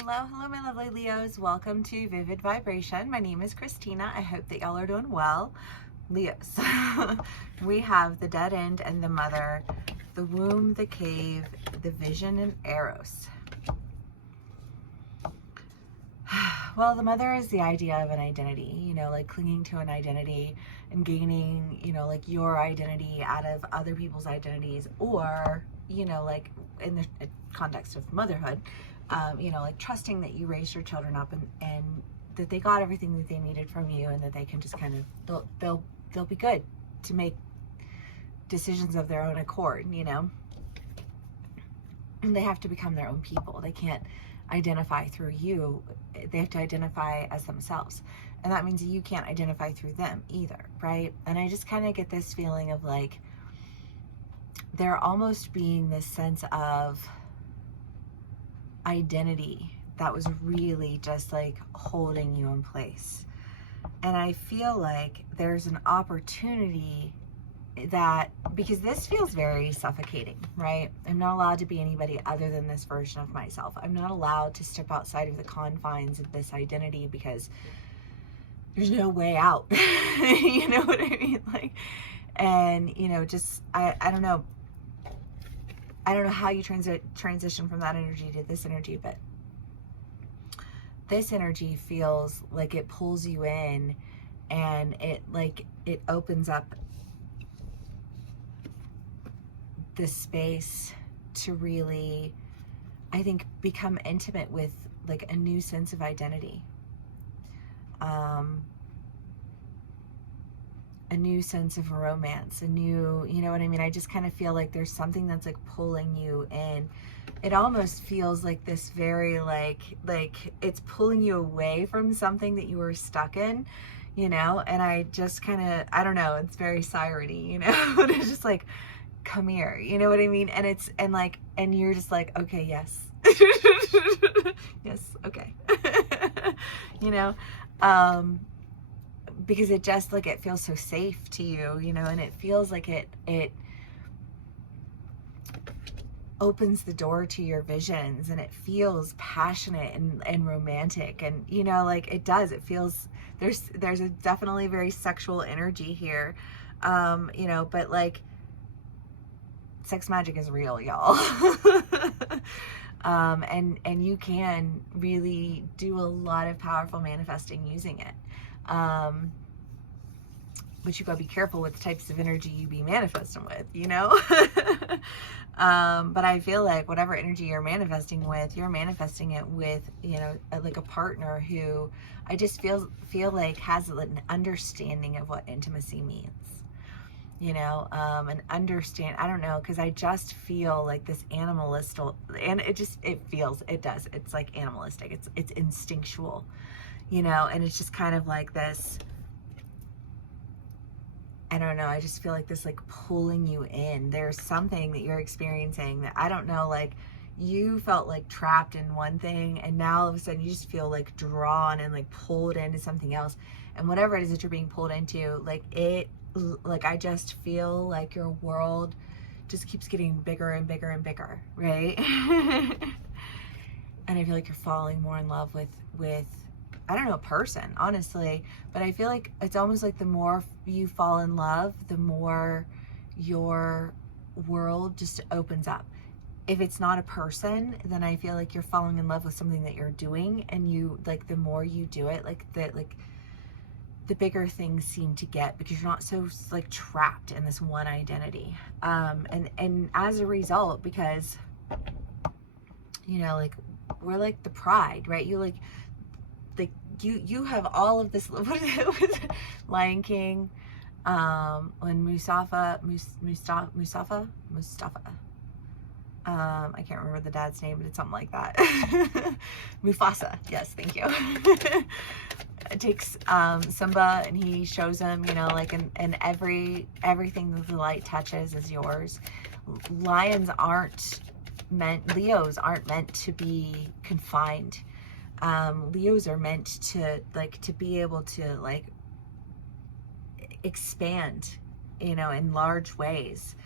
Hello, my lovely Leos. Welcome to Vivid Vibration. My name is Christina. I hope that y'all are doing well. Leos, we have the dead end and the mother, the womb, the cave, the vision, and Eros. Well, the mother is the idea of an identity, like clinging to an identity and gaining, like your identity out of other people's identities, or, like in the context of motherhood, like trusting that you raised your children up and that they got everything that they needed from you, and that they can just kind of, they'll be good to make decisions of their own accord, and they have to become their own people. They can't identify through you. They have to identify as themselves, and that means you can't identify through them either, right? And I just kind of get this feeling of like there almost being this sense of identity that was really just like holding you in place. And I feel like there's an opportunity that, because this feels very suffocating, right? I'm not allowed to be anybody other than this version of myself. I'm not allowed to step outside of the confines of this identity because there's no way out. You know what I mean? Like, and just I don't know how you transition from that energy to this energy, but this energy feels like it pulls you in, and it opens up this space to really, I think, become intimate with like a new sense of identity, a new sense of romance, a new, you know what I mean? I just kind of feel like there's something that's like pulling you in. It almost feels like this very like it's pulling you away from something that you were stuck in, and I just kind of, I don't know, it's very siren-y, but it's just like, come here, you know what I mean? And it's, and you're just like, okay, yes. Yes, okay. Because it just like, it feels so safe to you, and it feels like it opens the door to your visions, and it feels passionate and romantic, and like it does, it feels, there's a definitely very sexual energy here, but like sex magic is real, y'all. And you can really do a lot of powerful manifesting using it. But you gotta be careful with the types of energy you be manifesting with, but I feel like whatever energy you're manifesting it with, like a partner who I just feel like has an understanding of what intimacy means. And understand, I don't know, because I just feel like this animalistic, and it's like animalistic, it's instinctual, and it's just kind of like this, I don't know, I just feel like this like pulling you in. There's something that you're experiencing that, I don't know, like you felt like trapped in one thing, and now all of a sudden you just feel like drawn and like pulled into something else, and whatever it is that you're being pulled into, like I just feel like your world just keeps getting bigger and bigger and bigger, right? And I feel like you're falling more in love with I don't know, a person, honestly, but I feel like it's almost like the more you fall in love, the more your world just opens up. If it's not a person, then I feel like you're falling in love with something that you're doing, and you like, the more you do it, the bigger things seem to get, because you're not so like trapped in this one identity. And as a result, because like we're like the pride, right? You have all of this, what is it? Lion King, when Mustafa, I can't remember the dad's name, but it's something like that. Mufasa, yes, thank you. It takes Simba, and he shows him, like, and everything that the light touches is yours. Leos aren't meant to be confined. Leos are meant to be able to like expand, in large ways.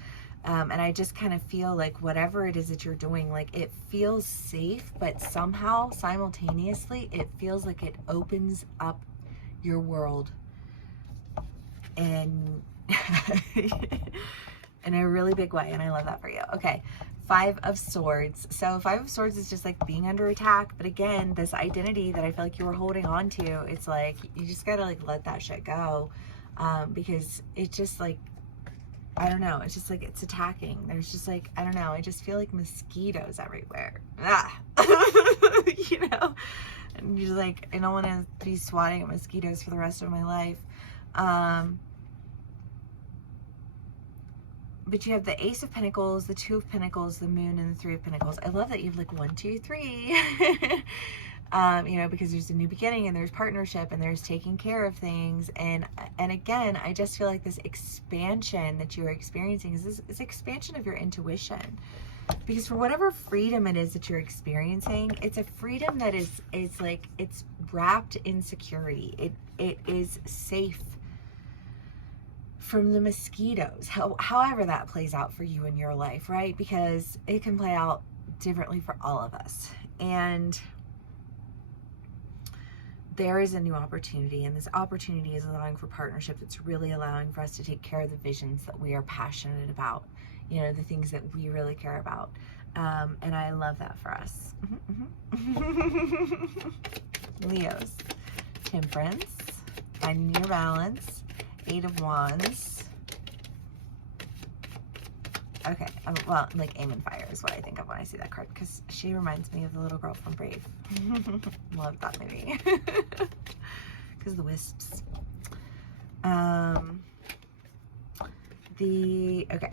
And I just kind of feel like whatever it is that you're doing, like it feels safe, but somehow simultaneously it feels like it opens up your world in in a really big way. And I love that for you. Okay. 5 of Swords. So 5 of Swords is just like being under attack. But again, this identity that I feel like you were holding on to, it's like, you just got to like let that shit go. Because it just like, I don't know. It's just like, it's attacking. There's just like, I don't know. I just feel like mosquitoes everywhere. Ah. You know? And you're like, I don't want to be swatting at mosquitoes for the rest of my life. But you have the Ace of Pentacles, the 2 of Pentacles, the Moon, and the 3 of Pentacles. I love that you have like 1, 2, 3. You know, because there's a new beginning and there's partnership and there's taking care of things. And again, I just feel like this expansion that you are experiencing is this expansion of your intuition. Because for whatever freedom it is that you're experiencing, it's a freedom that is like, it's wrapped in security. It is safe from the mosquitoes, however that plays out for you in your life, right? Because it can play out differently for all of us. And there is a new opportunity, and this opportunity is allowing for partnership. It's really allowing for us to take care of the visions that we are passionate about, you know, the things that we really care about. And I love that for us. Leos, Temperance, finding your balance, 8 of Wands. Okay, well, like Aim and Fire is what I think of when I see that card, because she reminds me of the little girl from Brave. Love that movie. Because of the wisps. Okay.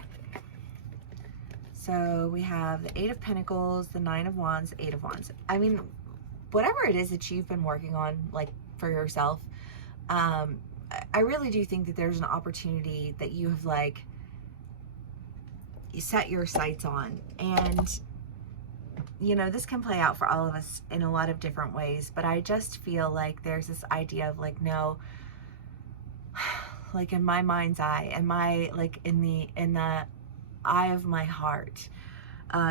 So we have the 8 of Pentacles, the 9 of Wands, 8 of Wands. I mean, whatever it is that you've been working on, like for yourself, I really do think that there's an opportunity that you have like set your sights on. And you know, this can play out for all of us in a lot of different ways, but I just feel like there's this idea of like, no, like in my mind's eye, and my like in the eye of my heart,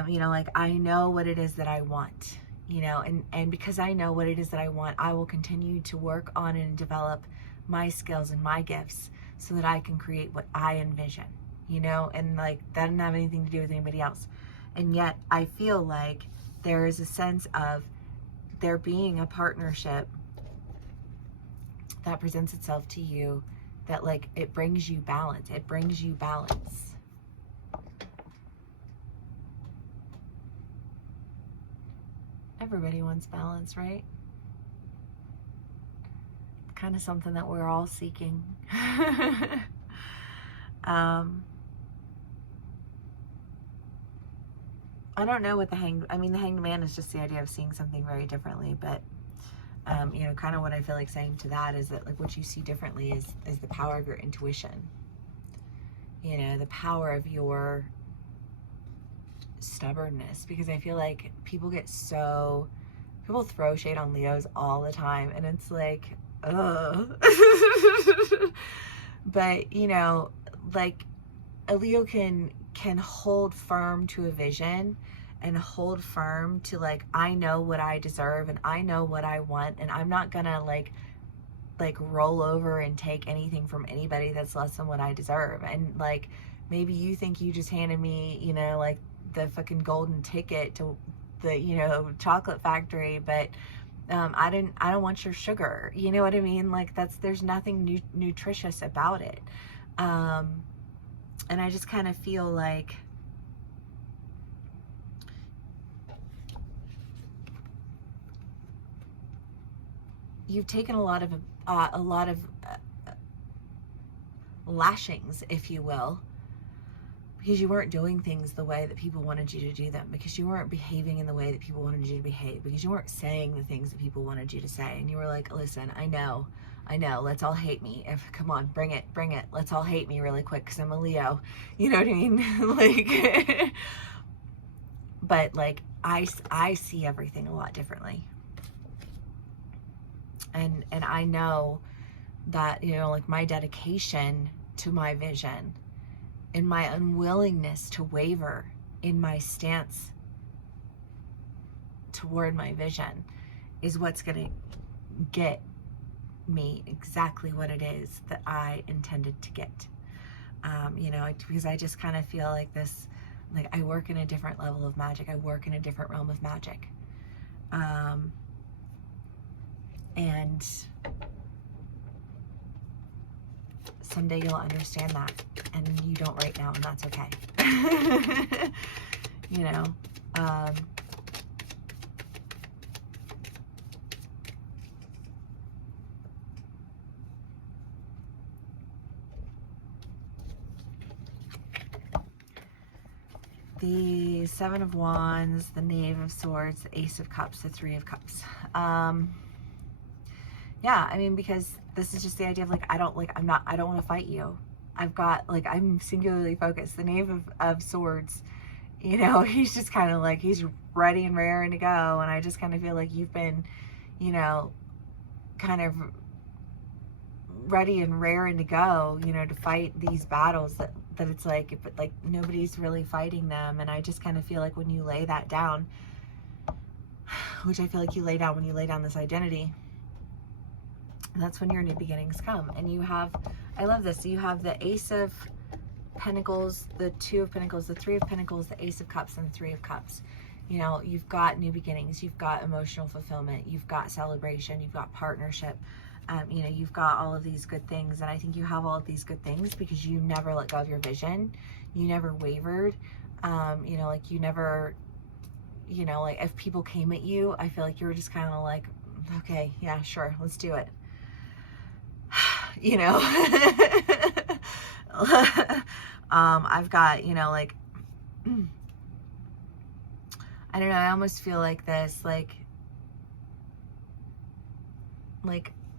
you know, like I know what it is that I want, you know, and because I know what it is that I want, I will continue to work on and develop my skills and my gifts so that I can create what I envision, you know, and like that doesn't have anything to do with anybody else. And yet I feel like there is a sense of there being a partnership that presents itself to you, that like it brings you balance. It brings you balance. Everybody wants balance, right? Kind of something that we're all seeking. I don't know what the Hanged Man is just the idea of seeing something very differently, but you know, kind of what I feel like saying to that is that like what you see differently is the power of your intuition. You know, the power of your stubbornness, because I feel like people throw shade on Leos all the time, and it's like, ugh. But you know, like a Leo can hold firm to a vision and hold firm to like, I know what I deserve and I know what I want, and I'm not gonna like roll over and take anything from anybody that's less than what I deserve. And like, maybe you think you just handed me, you know, like the fucking golden ticket to the, you know, chocolate factory, but I don't want your sugar, you know what I mean? Like there's nothing nutritious about it. And I just kind of feel like you've taken a lot of lashings, if you will, because you weren't doing things the way that people wanted you to do them, because you weren't behaving in the way that people wanted you to behave, because you weren't saying the things that people wanted you to say. And you were like, listen, I know, let's all hate me. Come on, bring it. Let's all hate me really quick because I'm a Leo. You know what I mean? Like, but like, I see everything a lot differently. And I know that, you know, like my dedication to my vision and my unwillingness to waver in my stance toward my vision is what's going to get me exactly what it is that I intended to get. Because I just kind of feel like this, like I work in a different level of magic. I work in a different realm of magic. And someday you'll understand that, and you don't right now, and that's okay. The Seven of Wands, the Knave of Swords, the Ace of Cups, the Three of Cups. Yeah, I mean, because this is just the idea of like, I don't want to fight you. I'm singularly focused. The Knave of Swords, he's just kind of like, he's ready and raring to go. And I just kind of feel like you've been, kind of ready and raring to go, to fight these battles that it's like, but like nobody's really fighting them. And I just kind of feel like when you lay that down, which I feel like you lay down when you lay down this identity, that's when your new beginnings come. And you have, I love this, you have the Ace of Pentacles, the Two of Pentacles, the Three of Pentacles, the Ace of Cups, and the Three of Cups. You've got new beginnings, you've got emotional fulfillment, you've got celebration, you've got partnership. You've got all of these good things, and I think you have all of these good things because you never let go of your vision. You never wavered. Like you never, like if people came at you, I feel like you were just kind of like, okay, yeah, sure, let's do it. I've got, like, I don't know, I almost feel like this, like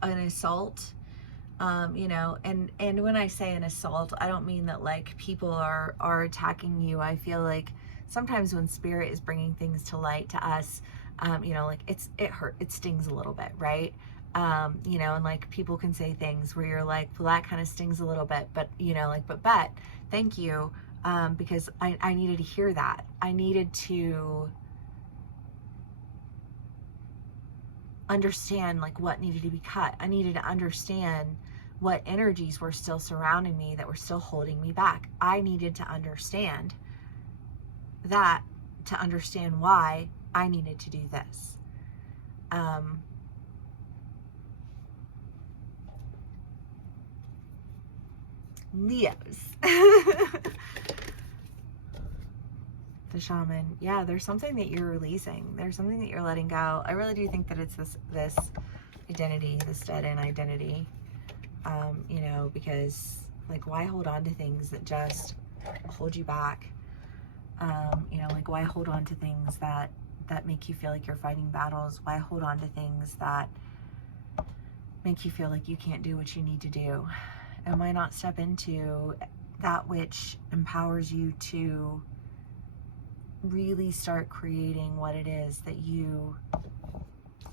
an assault, and when I say an assault, I don't mean that like people are attacking you. I feel like sometimes when spirit is bringing things to light to us, like it stings a little bit, right? And like people can say things where you're like, well, that kind of stings a little bit, but but Bet, thank you, because I needed to hear that. I needed to understand like what needed to be cut. I needed to understand what energies were still surrounding me that were still holding me back. I needed to understand that to understand why I needed to do this. Leos. The Shaman. Yeah, there's something that you're releasing. There's something that you're letting go. I really do think that it's this identity, this dead-end identity. Because like, why hold on to things that just hold you back? Like, why hold on to things that make you feel like you're fighting battles? Why hold on to things that make you feel like you can't do what you need to do? And why not step into that which empowers you to really start creating what it is that you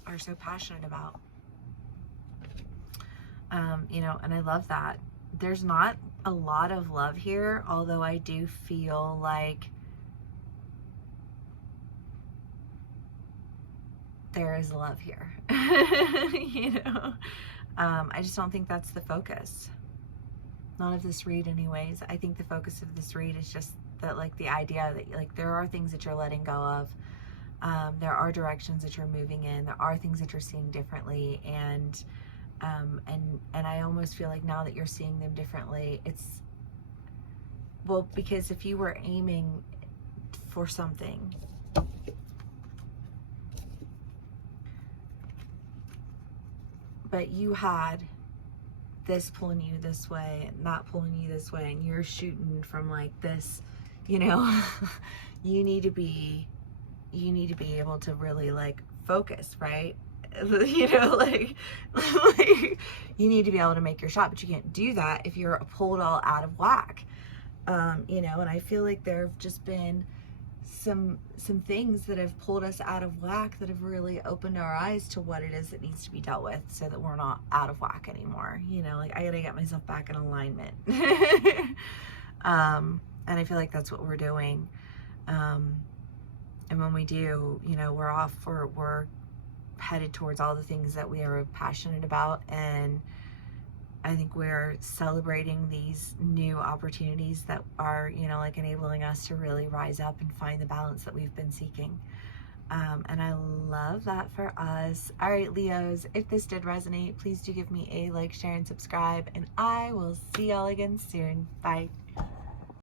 are so passionate about? And I love that. There's not a lot of love here, although I do feel like there is love here. I just don't think that's the focus. Not of this read anyways. I think the focus of this read is just that, like, the idea that like there are things that you're letting go of. There are directions that you're moving in. There are things that you're seeing differently. And I almost feel like now that you're seeing them differently, it's, well, because if you were aiming for something, but you had this pulling you this way and not pulling you this way, and you're shooting from like this, you need to be able to really like focus, right? Like you need to be able to make your shot, but you can't do that if you're pulled all out of whack. And I feel like there have just been some things that have pulled us out of whack that have really opened our eyes to what it is that needs to be dealt with, so that we're not out of whack anymore. Like, I gotta get myself back in alignment. And I feel like that's what we're doing. And when we do, you know, we're headed towards all the things that we are passionate about. And I think we're celebrating these new opportunities that are, you know, like enabling us to really rise up and find the balance that we've been seeking. And I love that for us. All right, Leos, if this did resonate, please do give me a like, share, and subscribe. And I will see y'all again soon. Bye.